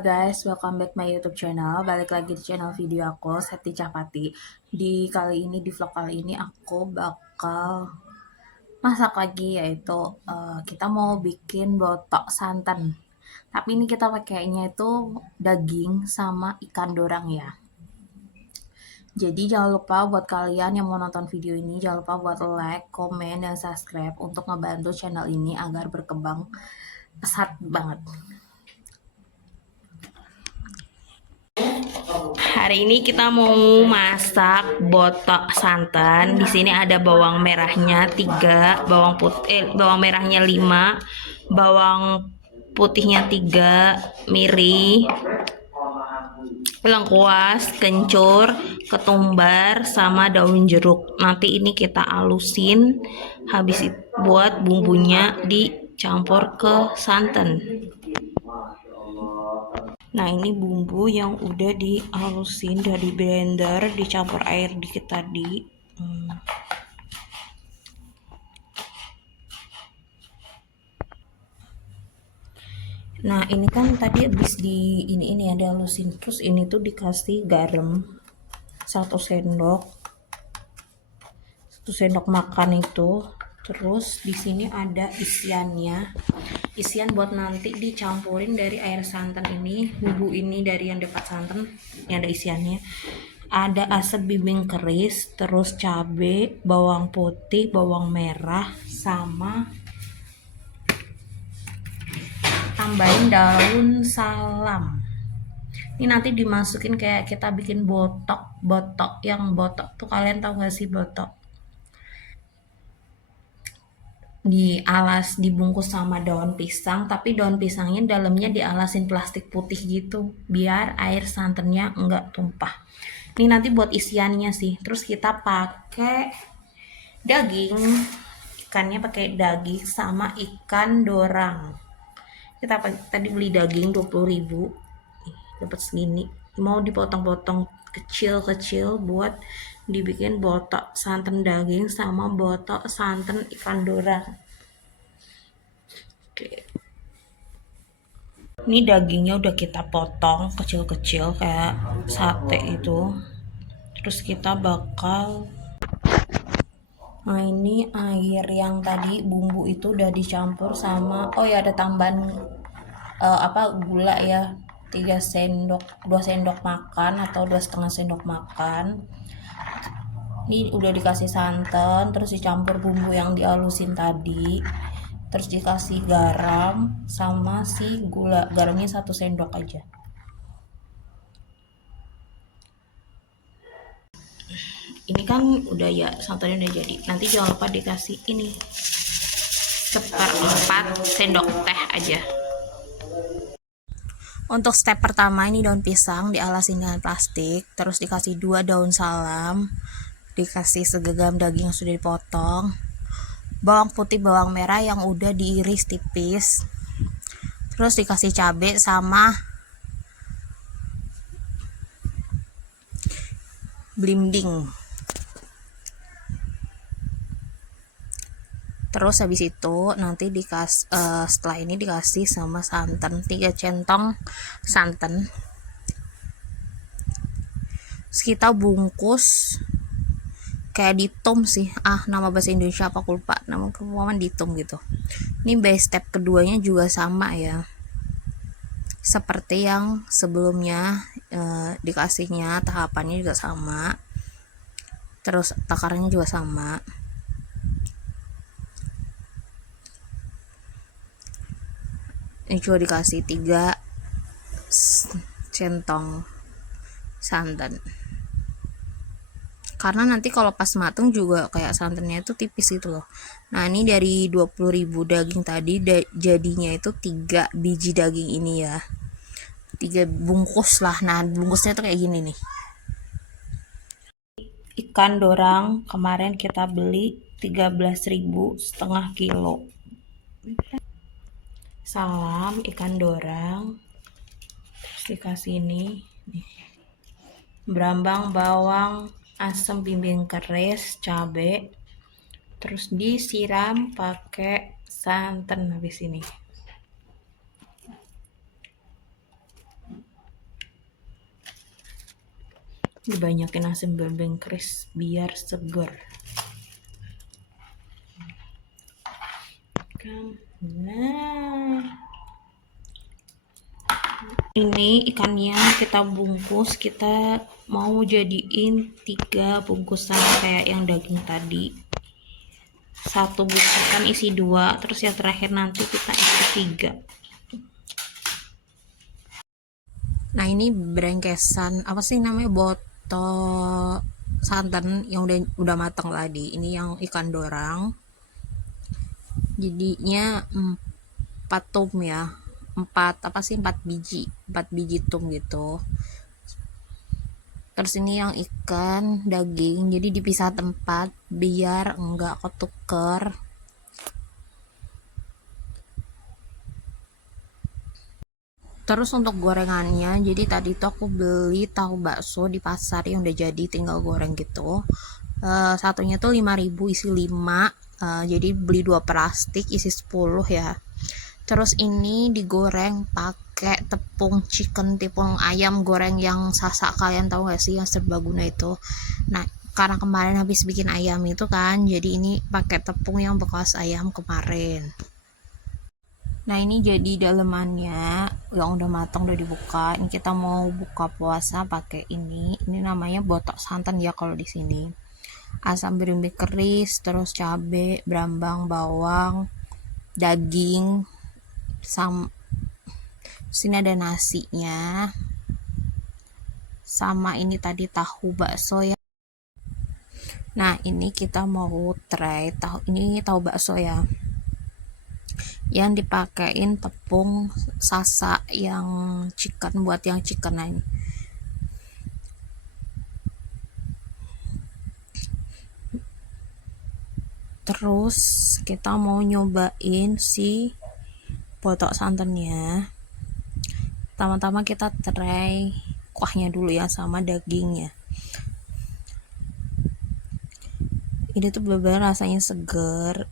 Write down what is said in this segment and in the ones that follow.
Halo guys, welcome back my YouTube channel. Balik lagi di channel video aku, Seti Cahpati. Di vlog kali ini aku bakal masak lagi, yaitu kita mau bikin botok santan. Tapi ini kita pakainya itu daging sama ikan dorang ya. Jadi jangan lupa buat kalian yang mau nonton video ini, jangan lupa buat like, komen, dan subscribe untuk ngebantu channel ini agar berkembang pesat banget. Hari ini kita mau masak botok santan. Di sini ada bawang merahnya 3, bawang merahnya 5, bawang putihnya 3, miri, lengkuas, kencur, ketumbar, sama daun jeruk. Nanti ini kita alusin, habis itu buat bumbunya dicampur ke santan. Nah, ini bumbu yang udah dihalusin dari blender, dicampur air dikit tadi. Nah, ini kan tadi habis ini ada halusin, terus ini tuh dikasih garam 1 sendok makan itu. Terus di sini ada isiannya. Isian buat nanti dicampurin dari air santan ini, bumbu ini dari yang dekat santan. Ini ada isiannya. Ada asap bibing keris, terus cabai, bawang putih, bawang merah, sama tambahin daun salam. Ini nanti dimasukin kayak kita bikin botok yang botok tuh, kalian tahu gak sih botok? Dibungkus sama daun pisang, tapi daun pisangnya dalamnya dialasin plastik putih gitu biar air santannya enggak tumpah. Ini nanti buat isiannya sih. Terus kita pakai daging, ikannya pakai daging sama ikan dorang. Kita tadi beli daging 20.000, dapat segini. Mau dipotong-potong kecil-kecil buat dibikin botok santan daging sama botok santan ikan dorang. Oke. Ini dagingnya udah kita potong kecil-kecil kayak sate itu. Terus kita bakal, nah ini air yang tadi bumbu itu udah dicampur sama, oh ya ada tambahan gula ya, 2 sendok makan atau 2,5 sendok makan. Ini udah dikasih santan, terus dicampur bumbu yang dihalusin tadi, terus dikasih garam sama si gula. Garamnya 1 sendok aja. Ini kan udah ya, santannya udah jadi. Nanti jangan lupa dikasih ini 1/4 sendok teh aja. Untuk step pertama, ini daun pisang dialasin dengan plastik, terus dikasih 2 daun salam, dikasih segenggam daging yang sudah dipotong, bawang putih, bawang merah yang udah diiris tipis, terus dikasih cabai sama blimbing. Terus habis itu nanti setelah ini dikasih sama santan, 3 centong santan. Terus kita bungkus kayak ditum sih, nama bahasa Indonesia apa aku lupa, nama perempuan ditum gitu. Ini by step keduanya juga sama ya, seperti yang sebelumnya, dikasihnya tahapannya juga sama, terus takarannya juga sama. Ini juga dikasih 3 centong santan, karena nanti kalau pas mateng juga kayak santannya itu tipis gitu loh. Nah, ini dari 20.000 daging tadi jadinya itu 3 biji daging ini ya, 3 bungkus lah. Nah, bungkusnya tuh kayak gini nih. Ikan dorang kemarin kita beli 13.000, setengah kilo. Salam ikan dorang, terus dikasih ini nih, berambang, bawang, asam bibing keris, cabai, terus disiram pakai santan habis ini. dibanyakin nasi bebek kris biar seger kan. Nah, ini ikannya kita bungkus, kita mau jadiin 3 bungkusan kayak yang daging tadi, 1 bungkusan isi 2, terus yang terakhir nanti kita isi 3. Nah, ini brengkesan apa sih namanya, boto santan yang udah matang tadi. Ini yang ikan dorang, jadinya 4 tum ya, 4 biji tum gitu. Terus ini yang ikan daging, jadi dipisah tempat biar enggak ketuker. Terus untuk gorengannya, jadi tadi tuh aku beli tahu bakso di pasar yang udah jadi, tinggal goreng gitu. Satunya tuh 5.000 isi 5, jadi beli 2 plastik isi 10 ya. Terus ini digoreng pakai tepung chicken, tepung ayam goreng yang sasak, kalian tahu gak sih yang serbaguna itu. Nah, karena kemarin habis bikin ayam itu kan, jadi ini pakai tepung yang bekas ayam kemarin. Nah, ini jadi dalemannya yang udah matang, udah dibuka. Ini kita mau buka puasa pakai ini. Ini namanya botok santan ya kalau di sini. Asam berimbing keris, terus cabe, brambang, bawang, daging, sini ada nasinya. Sama ini tadi tahu bakso ya. Nah, ini kita mau try ini tahu bakso ya, yang dipakein tepung sasa yang chicken, buat yang chicken ini. Terus kita mau nyobain si botok santannya. Pertama-tama kita try kuahnya dulu ya, sama dagingnya. Ini tuh bener-bener rasanya seger,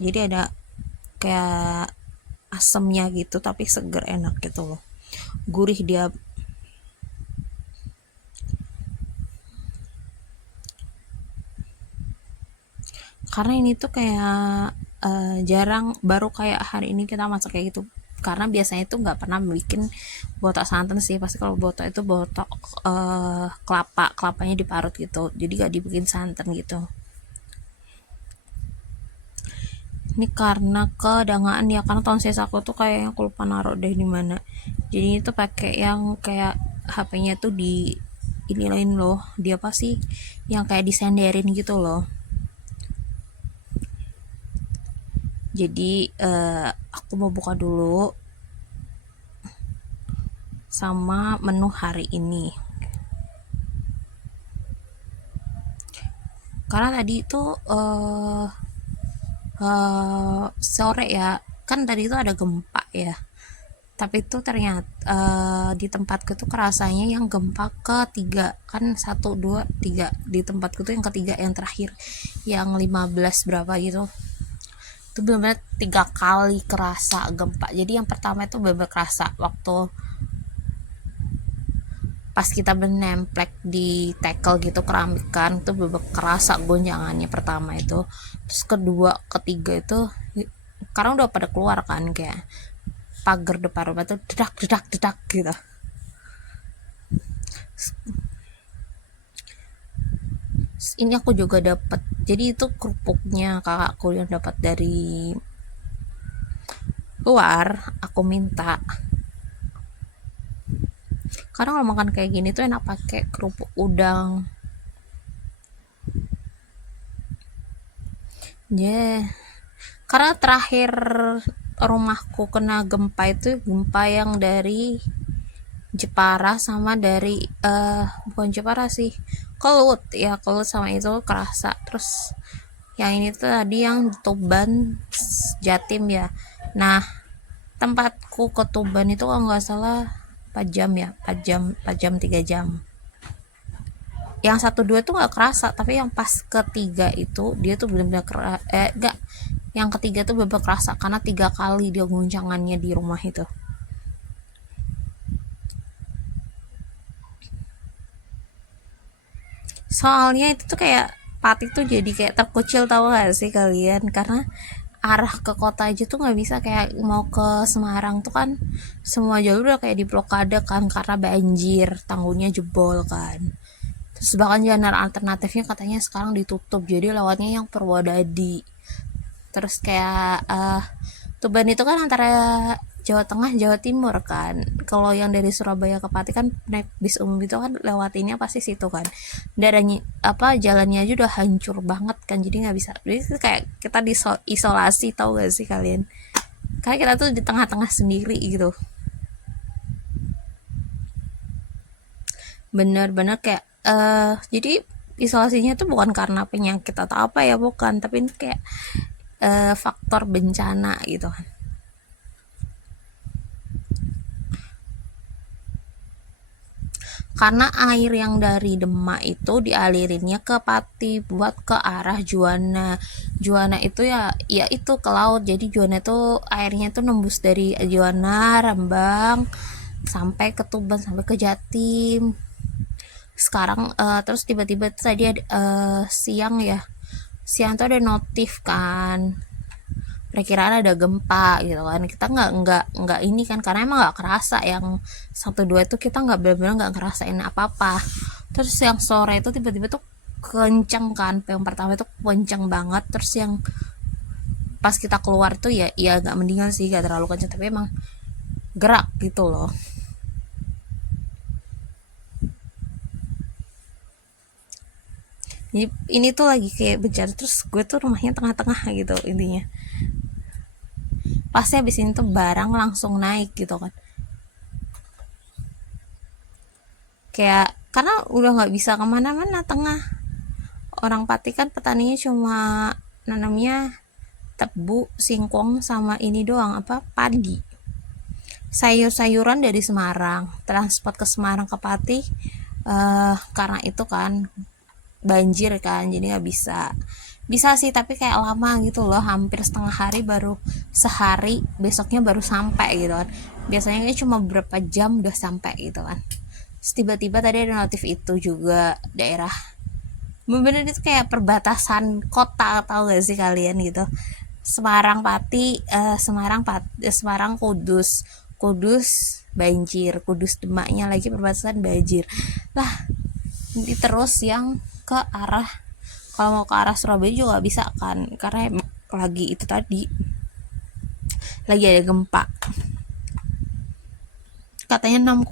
jadi ada kayak asemnya gitu tapi seger, enak gitu loh, gurih dia. Karena ini tuh kayak jarang, baru kayak hari ini kita masak kayak gitu, karena biasanya tuh nggak pernah bikin botok santan sih. Pasti kalau botok itu botok kelapanya diparut gitu, jadi gak dibikin santan gitu. Ini karena kedangaan ya, karena tonsis aku tuh kayak aku lupa naruh deh di mana, jadi itu pakai yang kayak HP-nya tuh di ini lain loh, dia apa sih yang kayak disenderin gitu loh. Jadi aku mau buka dulu sama menu hari ini, karena tadi itu sore ya kan, tadi itu ada gempa ya, tapi itu ternyata di tempatku tuh kerasanya yang gempa ketiga kan, 1 2 3 di tempatku tuh yang ketiga, yang terakhir yang 15 berapa gitu, itu benar-benar 3 kali kerasa gempa. Jadi yang pertama itu benar-benar kerasa waktu pas kita bernemplek di tackle gitu, keramik kan, itu bener kerasa gonjangannya pertama itu. Terus kedua ketiga itu karena udah pada keluar kan, kayak pagar depan rumah tuh dedak dedak dedak gitu. Ini aku juga dapat, jadi itu kerupuknya kakakku yang dapat dari luar, aku minta, karena kalau makan kayak gini tuh enak pakai kerupuk udang. Karena terakhir rumahku kena gempa itu gempa yang dari Jepara sama dari bukan Jepara sih, Kelut ya, Kelut sama itu kerasa. Terus yang ini tuh tadi yang Tuban Jatim ya. Nah, tempatku ke Tuban itu kalau nggak salah 4 jam ya, 4 jam 3 jam. Yang 1 2 tuh nggak kerasa, tapi yang pas ketiga itu dia tuh benar-benar enggak, yang ketiga tuh benar-benar kerasa karena 3 kali dia guncangannya di rumah itu. Soalnya itu tuh kayak Pati tuh jadi kayak terkucil, tahu gak sih kalian, karena arah ke kota aja tuh nggak bisa, kayak mau ke Semarang tuh kan semua jalur udah kayak diblokade kan karena banjir, tanggulnya jebol kan. Terus bahkan jalan alternatifnya katanya sekarang ditutup, jadi lewatnya yang Purwodadi. Terus kayak Tuban itu kan antara Jawa Tengah Jawa Timur kan. Kalau yang dari Surabaya ke Pati kan naik bis umum itu kan lewatinnya pasti situ kan. Darahnya apa, jalannya aja udah hancur banget kan, jadi nggak bisa. Jadi itu kayak kita isolasi, tahu gak sih kalian, kayak kita tuh di tengah-tengah sendiri gitu. Bener-bener kayak jadi isolasinya tuh bukan karena penyakit atau apa ya, bukan, tapi ini kayak faktor bencana gitu kan. Karena air yang dari Demak itu dialirinnya ke Pati buat ke arah Juwana. Juwana itu ya itu ke laut. Jadi Juwana itu airnya itu nembus dari Juwana, Rembang sampai ke Tuban sampai ke Jatim. Sekarang terus tiba-tiba tadi ada, siang ya. Siang tuh ada notif kan, perkiraan ada gempa gitu kan. Kita nggak ini kan, karena emang nggak kerasa yang 1 2 itu, kita nggak benar-benar nggak ngerasain apa-apa. Terus yang sore itu tiba-tiba tuh kenceng kan, yang pertama itu kenceng banget. Terus yang pas kita keluar tuh ya nggak mendingan sih, nggak terlalu kenceng tapi emang gerak gitu loh. Jadi ini tuh lagi kayak bencana, terus gue tuh rumahnya tengah-tengah gitu intinya. Pasti habis ini tuh barang langsung naik gitu kan, kayak karena udah nggak bisa kemana-mana tengah. Orang Pati kan petaninya cuma nanamnya tebu, singkong, sama ini doang, apa, padi. Sayur-sayuran dari Semarang transport ke Semarang ke Pati, karena itu kan banjir kan, jadi nggak bisa. Bisa sih tapi kayak lama gitu loh, hampir setengah hari, baru sehari besoknya baru sampai gitu kan. Biasanya kayak cuma beberapa jam udah sampai gitu kan. Terus tiba-tiba tadi ada notif itu juga daerah, bener-bener itu kayak perbatasan kota, tau gak sih kalian gitu. Semarang Pati, Semarang Kudus, Kudus banjir, Kudus Demaknya lagi perbatasan banjir lah. Ini terus yang ke arah, kalau mau ke arah Surabaya juga bisa kan, karena lagi itu tadi lagi ada gempa, katanya 6,0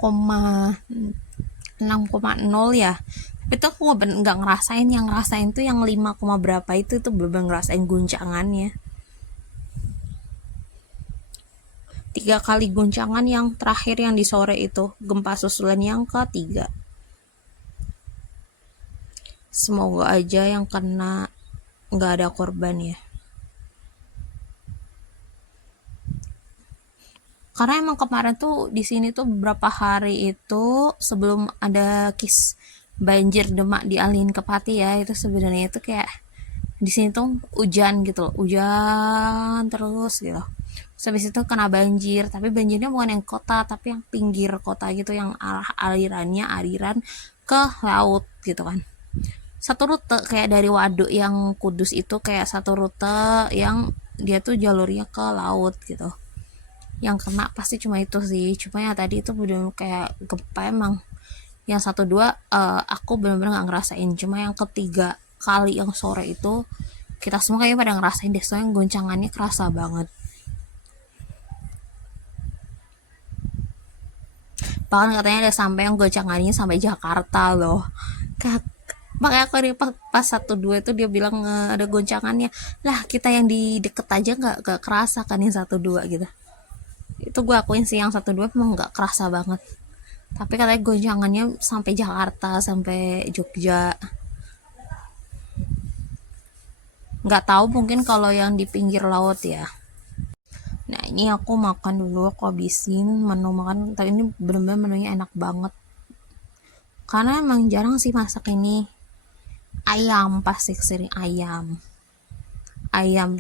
ya. Tapi itu aku nggak ngerasain, yang ngerasain tuh yang 5, berapa itu bener ngerasain guncangannya. 3 kali guncangan, yang terakhir yang di sore itu gempa susulan yang ketiga. Semoga aja yang kena nggak ada korban ya, karena emang kemarin tuh di sini tuh beberapa hari itu sebelum ada banjir Demak dialihin ke Pati ya, itu sebenarnya itu kayak di sini tuh hujan gitu loh, hujan terus gitu. Terus habis itu kena banjir, tapi banjirnya bukan yang kota tapi yang pinggir kota gitu, yang arah aliran ke laut gitu kan. Satu rute kayak dari Waduk yang Kudus itu, kayak satu rute yang dia tuh jalurnya ke laut gitu. Yang kena pasti cuma itu sih, cuma ya tadi itu bener kayak gempa emang. Yang 1 2 aku bener-bener nggak ngerasain, cuma yang ketiga kali yang sore itu kita semua kayaknya pada ngerasain deh, soalnya goncangannya kerasa banget. Bahkan katanya ada sampai yang goncangannya sampai Jakarta loh. Makanya aku pas 1 2 itu dia bilang ada goncangannya lah, kita yang di deket aja nggak kerasa kan yang 1 2 gitu. Itu gue akuin sih yang 1 2 memang nggak kerasa banget, tapi katanya goncangannya sampai Jakarta, sampai Jogja. Nggak tahu, mungkin kalau yang di pinggir laut ya. Nah ini aku makan dulu, aku habisin menu makan tadi ini, bener-bener menunya enak banget karena emang jarang sih masak ini. Ayam pasti sering ayam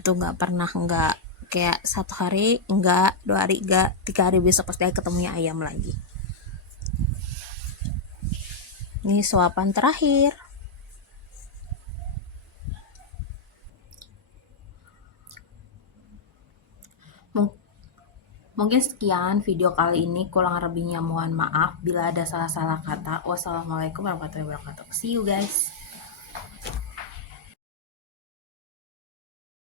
tuh nggak pernah nggak, kayak 1 hari enggak, 2 hari enggak, 3 hari besok pasti ketemunya ayam lagi. Ini suapan terakhir. Mungkin sekian video kali ini, kurang lebihnya mohon maaf bila ada salah-salah kata. Wassalamualaikum warahmatullahi wabarakatuh. See you guys.